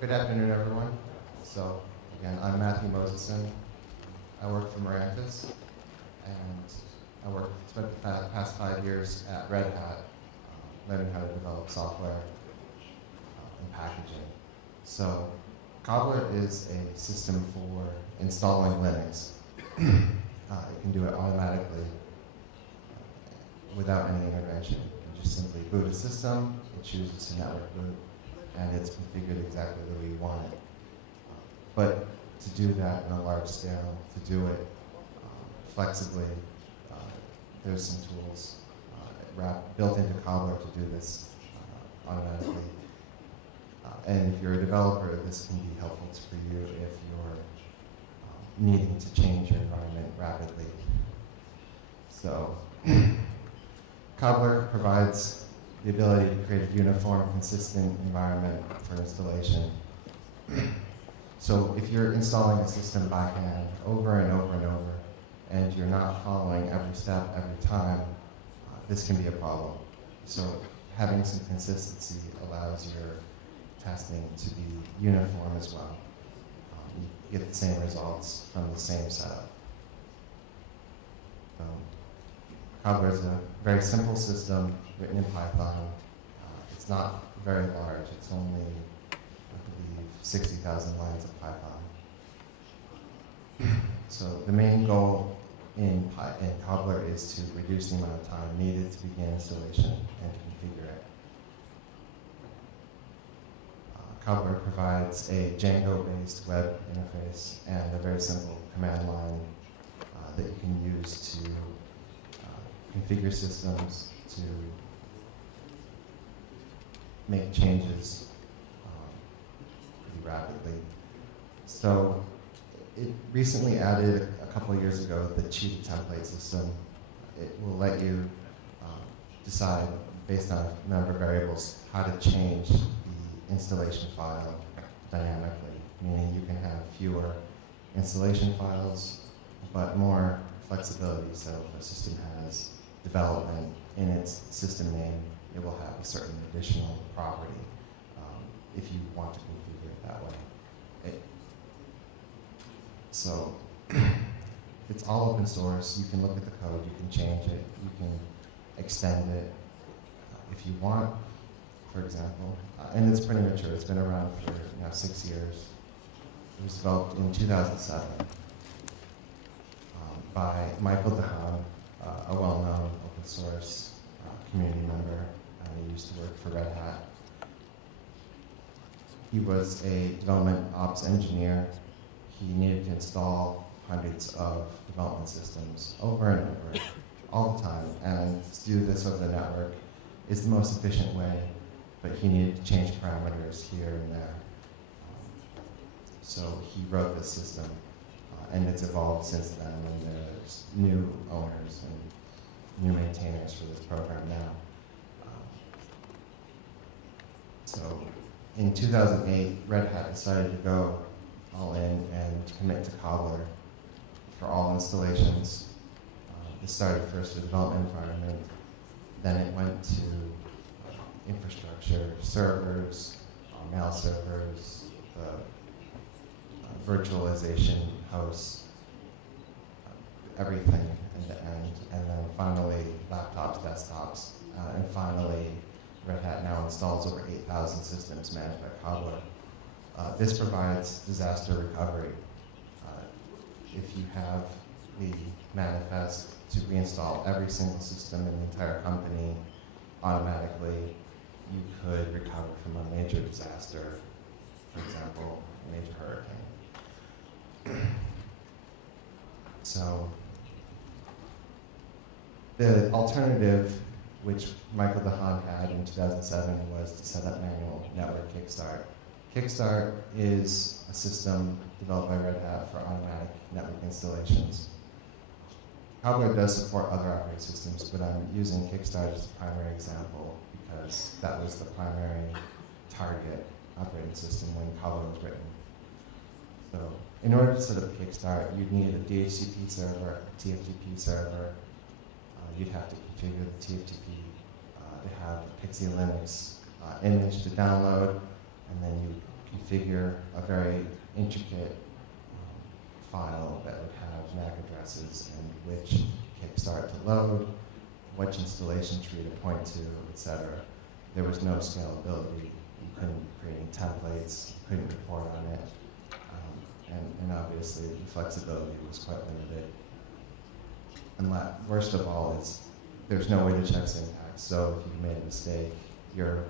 Good afternoon, everyone. So, again, I'm Matthew Mosesohn. I work for Mirantis, and spent the past 5 years at Red Hat, learning how to develop software and packaging. So, Cobbler is a system for installing Linux. It can do it automatically without any intervention. You just simply boot a system, it chooses to network boot, and it's configured exactly the way you want it. But to do that on a large scale, to do it flexibly, there's some tools built into Cobbler to do this automatically. And if you're a developer, this can be helpful for you if you're needing to change your environment rapidly. So, Cobbler provides the ability to create a uniform, consistent environment for installation. So if you're installing a system by hand over and over and over, and you're not following every step every time, this can be a problem. So having some consistency allows your testing to be uniform as well. You get the same results from the same setup. Cobbler is a very simple system written in Python. It's not very large. It's only, I believe, 60,000 lines of Python. So the main goal in Cobbler is to reduce the amount of time needed to begin installation and to configure it. Cobbler provides a Django-based web interface and a very simple command line that you can use to configure systems, to make changes pretty rapidly. So it recently added, a couple of years ago, the cheated template system. It will let you decide, based on a number of variables, how to change the installation file dynamically, meaning you can have fewer installation files, but more flexibility. So if a system has development in its system name, it will have a certain additional property if you want to configure it that way. So it's all open source. You can look at the code, you can change it, you can extend it if you want, for example. And it's pretty mature. It's been around for 6 years. It was developed in 2007 by Michael DeHaan, a well-known open source community member. He used to work for Red Hat. He was a development ops engineer. He needed to install hundreds of development systems over and over, all the time. And to do this over the network is the most efficient way, but he needed to change parameters here and there. So he wrote this system, and it's evolved since then, and there's new owners and new maintainers for this program now. So in 2008, Red Hat decided to go all in and commit to Cobbler for all installations. It started first with development environment, then it went to infrastructure, servers, mail servers, the virtualization hosts, everything end to end, and then finally laptops, desktops, and finally Red Hat now installs over 8,000 systems managed by Cobbler. This provides disaster recovery. If you have the manifest to reinstall every single system in the entire company automatically, you could recover from a major disaster, for example, a major hurricane. So the alternative, which Michael DeHaan had in 2007, was to set up manual network Kickstart. Kickstart is a system developed by Red Hat for automatic network installations. Cobbler does support other operating systems, but I'm using Kickstart as a primary example because that was the primary target operating system when Cobbler was written. So in order to set up Kickstart, you'd need a DHCP server, a TFTP server. You'd have to configure the TFTP to have a Pixie Linux image to download, and then you configure a very intricate file that would have MAC addresses and which kickstart to load, which installation tree to point to, etc. There was no scalability. You couldn't create any templates, you couldn't report on it, and obviously the flexibility was quite limited. And worst of all is there's no way to check syntax. So if you made a mistake, your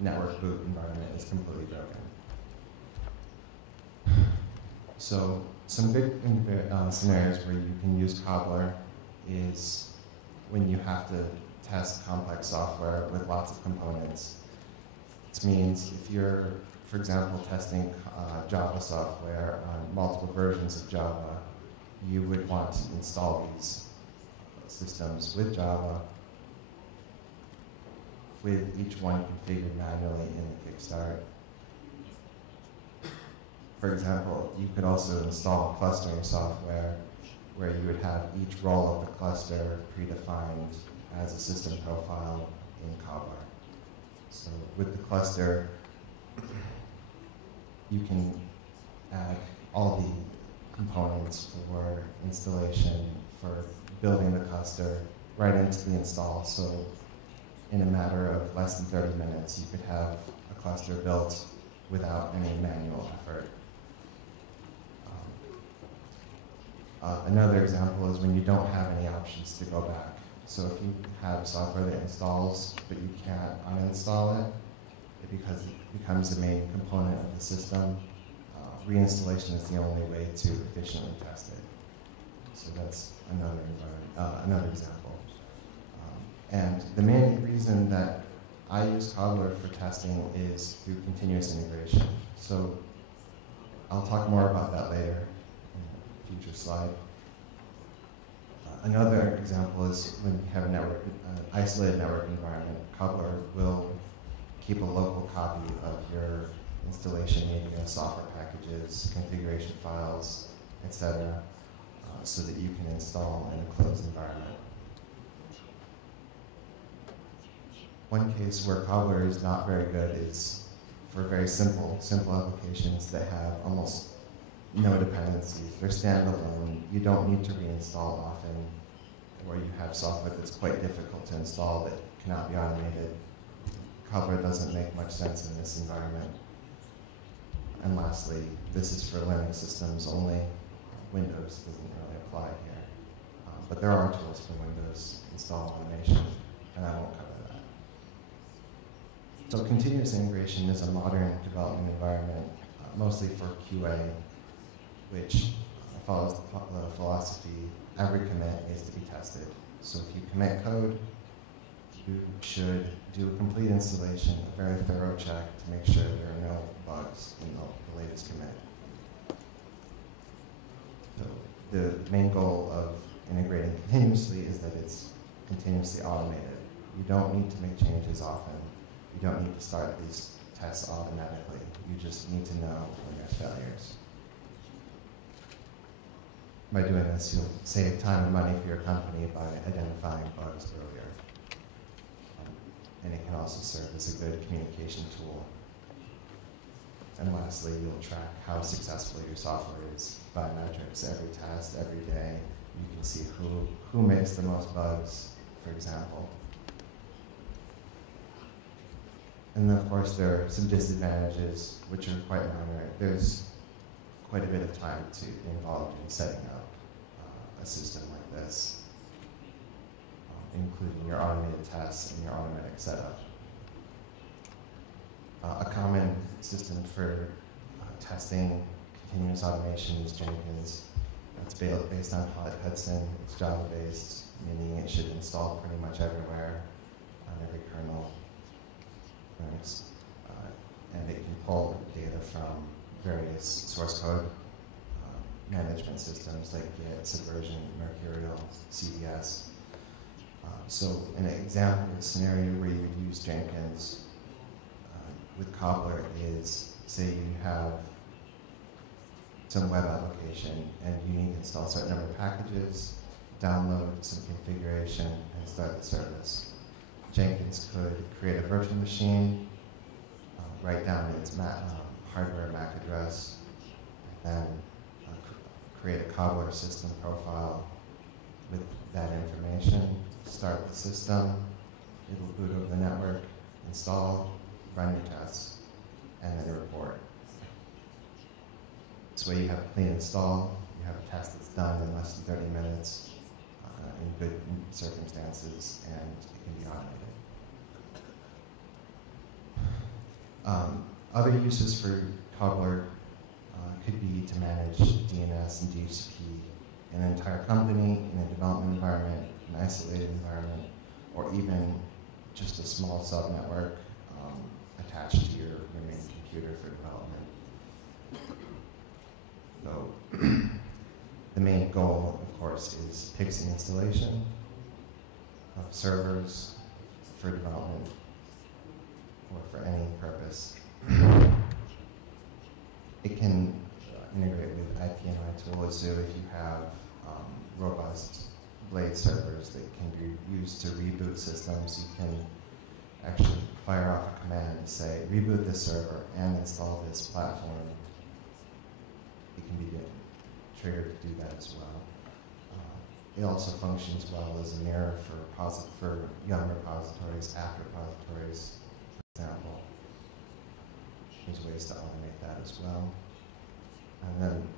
network boot environment is completely broken. So some good scenarios where you can use Cobbler is when you have to test complex software with lots of components. This means if you're, for example, testing Java software on multiple versions of Java, you would want to install these systems with Java, with each one configured manually in the Kickstart. For example, you could also install clustering software where you would have each role of the cluster predefined as a system profile in Cobbler. So with the cluster, you can add all the components for installation, for building the cluster, right into the install. So in a matter of less than 30 minutes, you could have a cluster built without any manual effort. Another example is when you don't have any options to go back. So if you have software that installs, but you can't uninstall it, it becomes the main component of the system. Reinstallation is the only way to efficiently test it. So that's another example. And the main reason that I use Cobbler for testing is through continuous integration. So I'll talk more about that later in a future slide. Another example is when you have an isolated network environment, Cobbler will keep a local copy of your installation, maybe software packages, configuration files, etc., so that you can install in a closed environment. One case where Cobbler is not very good is for very simple applications that have almost no dependencies. They're standalone. You don't need to reinstall often, or you have software that's quite difficult to install that cannot be automated. Cobbler doesn't make much sense in this environment. And lastly, this is for Linux systems only. Windows doesn't really apply here. But there are tools for Windows install automation, and I won't cover that. So continuous integration is a modern development environment, mostly for QA, which follows the philosophy every commit needs to be tested. So if you commit code, you should do a complete installation, a very thorough check to make sure there are no bugs in the latest commit. So the main goal of integrating continuously is that it's continuously automated. You don't need to make changes often. You don't need to start these tests automatically. You just need to know when there's failures. By doing this, you'll save time and money for your company by identifying bugs earlier. And it can also serve as a good communication tool. And lastly, you'll track how successful your software is by metrics. Every test, every day, you can see who makes the most bugs, for example. And then, of course, there are some disadvantages, which are quite minor. There's quite a bit of time involved in setting up a system like this, including your automated tests and your automatic setup. A common system for testing continuous automation is Jenkins. It's based on Hudson. It's Java-based, meaning it should install pretty much everywhere on every kernel. And it can pull data from various source code management systems like Git, Subversion, Mercurial, CDS. So an example scenario where you would use Jenkins with Cobbler is, say you have some web application and you need to install a certain number of packages, download some configuration, and start the service. Jenkins could create a virtual machine, write down its hardware MAC address, and then create a Cobbler system profile with that information, start the system, it'll boot over the network, install, run your tests, and then report. This way you have a clean install, you have a test that's done in less than 30 minutes, in good circumstances, and it can be automated. Other uses for Cobbler could be to manage DNS and DHCP in an entire company, in a development environment, an isolated environment, or even just a small subnetwork attached to your main computer for development. So the main goal, of course, is fixing installation of servers for development or for any purpose. It can integrate with IPMI tools, so if you have robust blade servers that can be used to reboot systems, you can actually fire off a command to say, reboot this server and install this platform. It can be triggered to do that as well. It also functions well as a mirror for young repositories, app repositories, for example. There's ways to automate that as well. And then,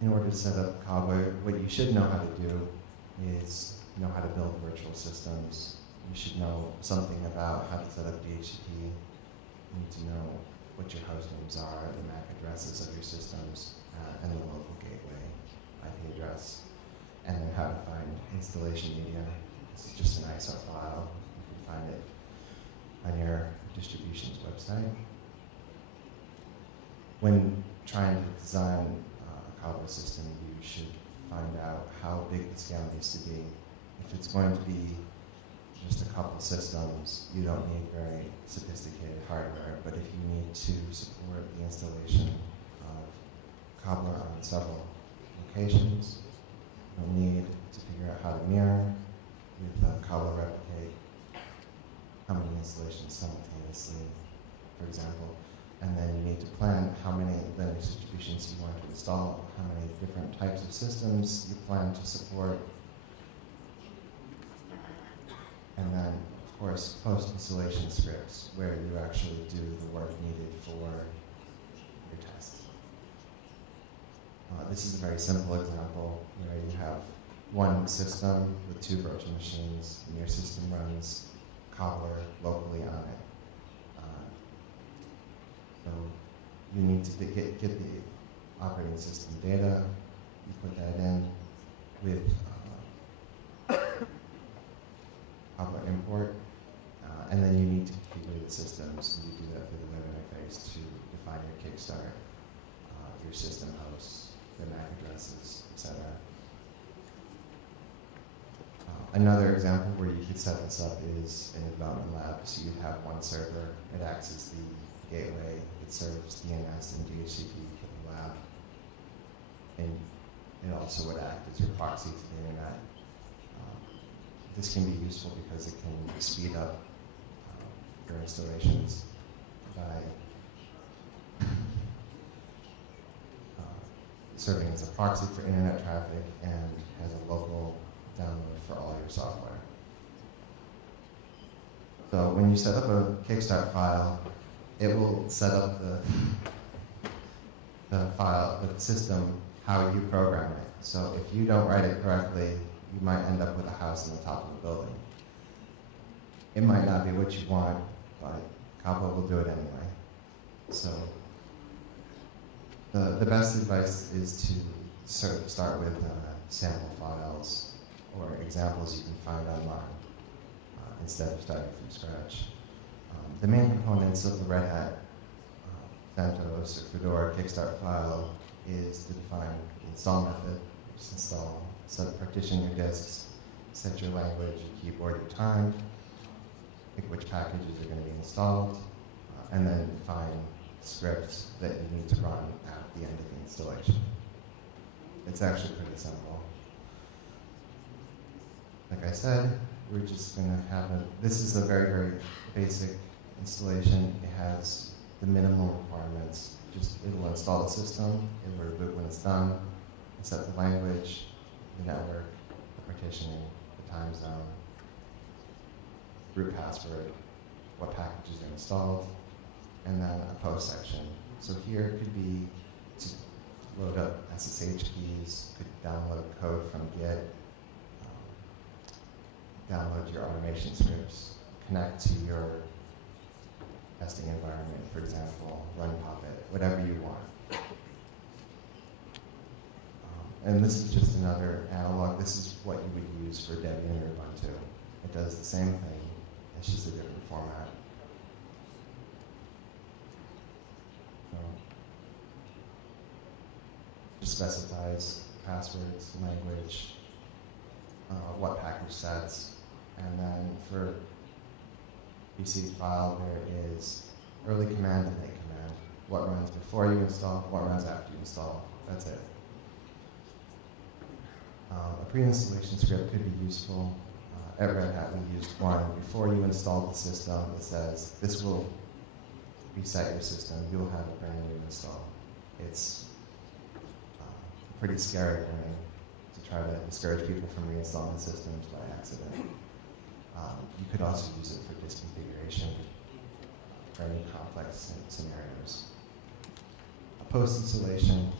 in order to set up Cobbler, what you should know how to do is know how to build virtual systems. You should know something about how to set up DHCP. You need to know what your host names are, the MAC addresses of your systems, and the local gateway IP address, and then how to find installation media. This is just an ISO file. You can find it on your distribution's website. When trying to design a Cobbler system, you should find out how big the scale needs to be. If it's going to be just a couple systems, you don't need very sophisticated hardware, but if you need to support the installation of Cobbler on several locations, you'll need to figure out how to mirror with Cobbler replicate how many installations simultaneously, for example, and then you need to plan how many Linux distributions you want to install, how many different types of systems you plan to support, and then, of course, post-installation scripts, where you actually do the work needed for your test. This is a very simple example where you have one system with 2 virtual machines, and your system runs Cobbler locally on it. So you need to get the operating system data, you put that in with Cobbler import, and then you need to configure the systems, and you do that through the web interface to define your kickstart, your system hosts, their MAC addresses, etc. Another example where you could set this up is in a development lab. So you have one server, it acts as the gateway, it serves DNS and DHCP for the lab, and it also would act as your proxy to the internet. This can be useful because it can speed up your installations by serving as a proxy for internet traffic and has a local download for all your software. So when you set up a Kickstart file, it will set up the file, the system, how you program it. So if you don't write it correctly, you might end up with a house on the top of the building. It might not be what you want, but Cobbler will do it anyway. So the best advice is to start with sample files or examples you can find online instead of starting from scratch. The main components of the Red Hat CentOS or Fedora Kickstart file is to define the install method, just install, partition your disks, set your language, your keyboard, your time, pick which packages are going to be installed, and then define scripts that you need to run at the end of the installation. It's actually pretty simple. Like I said, we're just going to have this is a very, very basic installation. It has the minimal requirements. It'll install the system, it will reboot when it's done, set the language, the network, the partitioning, the time zone, root password, what packages are installed, and then a post section. So here it could be to load up SSH keys, could download code from Git, download your automation scripts, connect to your testing environment, for example, run Puppet, whatever you want. And this is just another analog. This is what you would use for Debian or Ubuntu. It does the same thing, it's just a different format. Just specifies passwords, language, what package sets, and then for PC file there is early command and late command. What runs before you install, what runs after you install. That's it. A pre-installation script could be useful. At Red Hat we used one before you install the system. It says this will reset your system. You'll have a brand new install. It's pretty scary to try to discourage people from reinstalling systems by accident. You could also use it for disk configuration for any complex scenarios. A post-installation,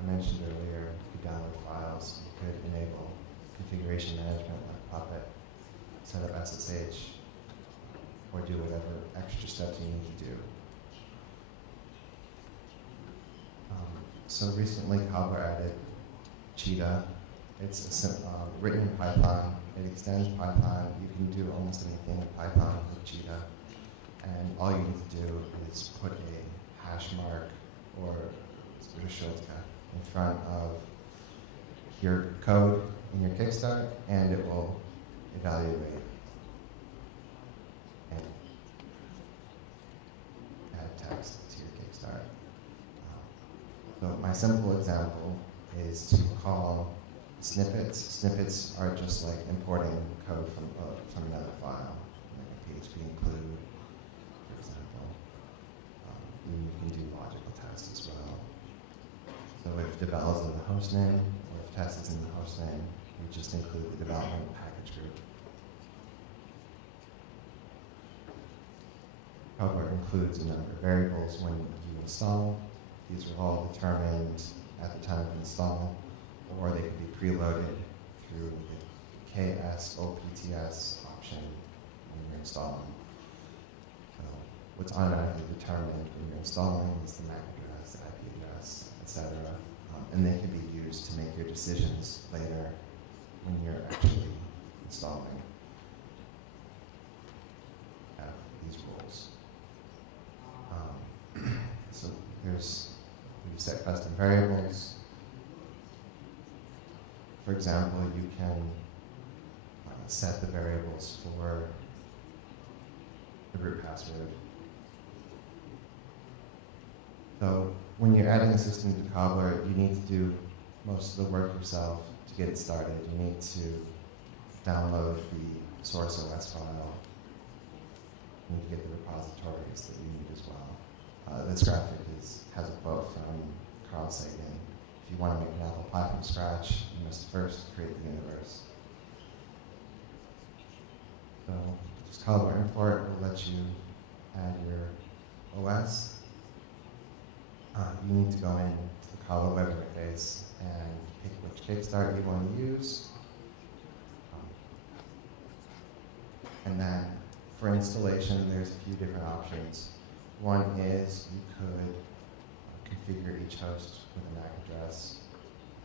I mentioned earlier, you could download files, you could enable configuration management like Puppet, set up SSH, or do whatever extra steps you need to do. So recently, Cobbler added Cheetah. It's written in Python. It extends Python. You can do almost anything with Python with Cheetah. And all you need to do is put a hash mark or Shortcut in front of your code in your Kickstart, and it will evaluate and add text to your Kickstart. So my simple example is to call snippets. Snippets are just like importing code from another file, like a PHP include, for example. You can do logical tests as well. So if devel is in the hostname, or if test is in the hostname, we just include the development package group. Cobbler includes a number of variables when you install. These are all determined at the time of install, or they can be preloaded through the KS-OPTS option when you're installing. So what's automatically determined when you're installing is the MAC address, the IP address, etc. And they can be used to make your decisions later when you're actually installing these roles. So you set custom variables. For example, you can set the variables for the root password. So when you're adding a system to Cobbler, you need to do most of the work yourself to get it started. You need to download the source OS file. You need to get the repositories that you need as well. This graphic has a quote from Carl Sagan. If you want to make an apple pie from scratch, you must first create the universe. So just Cobbler import will let you add your OS. You need to go into the Cobbler web interface and pick which Kickstart you want to use. And then for installation, there's a few different options. One is you could configure each host with a MAC address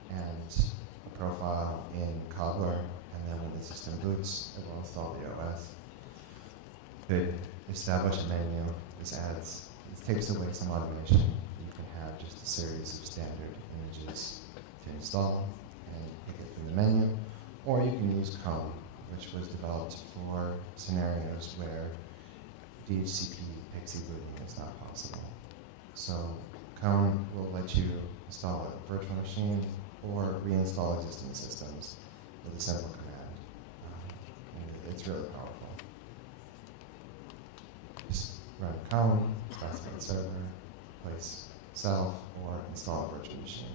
and a profile in Cobbler, and then when the system boots, it will install the OS. You could establish a menu. This takes away some automation. You can have just a series of standard images to install and pick it from the menu, or you can use Cone, which was developed for scenarios where DHCP PXE booting is not possible. So Cone will let you install a virtual machine or reinstall existing systems with a simple command. it's really powerful. Just run cone, classify the server, place self, or install a virtual machine.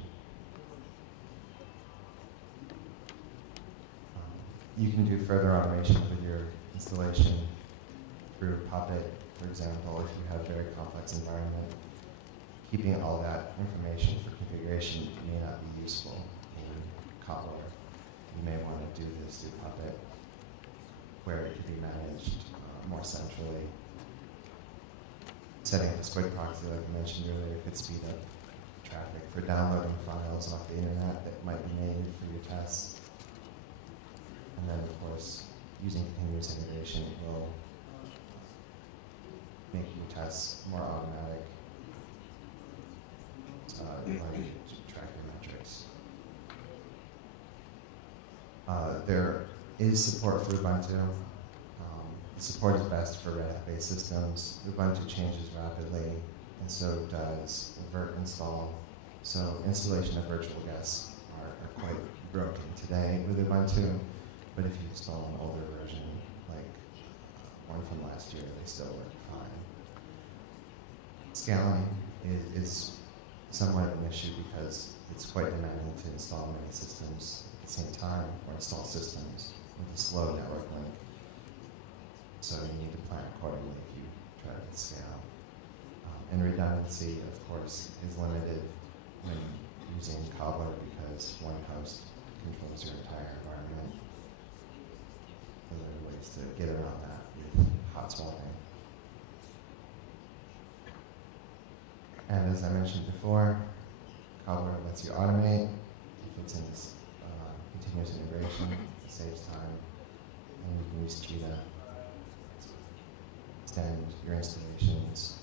You can do further automation with your installation through Puppet, for example, if you have a very complex environment. Keeping all that information for configuration may not be useful in Cobbler. You may want to do this through Puppet, where it can be managed more centrally. Setting up a squid proxy, like I mentioned earlier, could speed up traffic for downloading files off the internet that might be needed for your tests. And then, of course, using continuous integration will make your tests more automatic, like track your metrics. There is support for Ubuntu. Support is best for Red Hat-based systems. Ubuntu changes rapidly, and so does virt install. So installation of virtual guests are quite broken today with Ubuntu, but if you install an older version, like one from last year, they still work fine. Scaling is somewhat of an issue because it's quite demanding to install many systems at the same time, or install systems with a slow network link. So you need to plan accordingly if you try to scale. And redundancy, of course, is limited when using Cobbler because one host controls your entire environment. There are ways to get around that with hot swapping. And as I mentioned before, Cobbler lets you automate if it's in this continuous integration. It saves time, and you can use Cheetah to extend your installations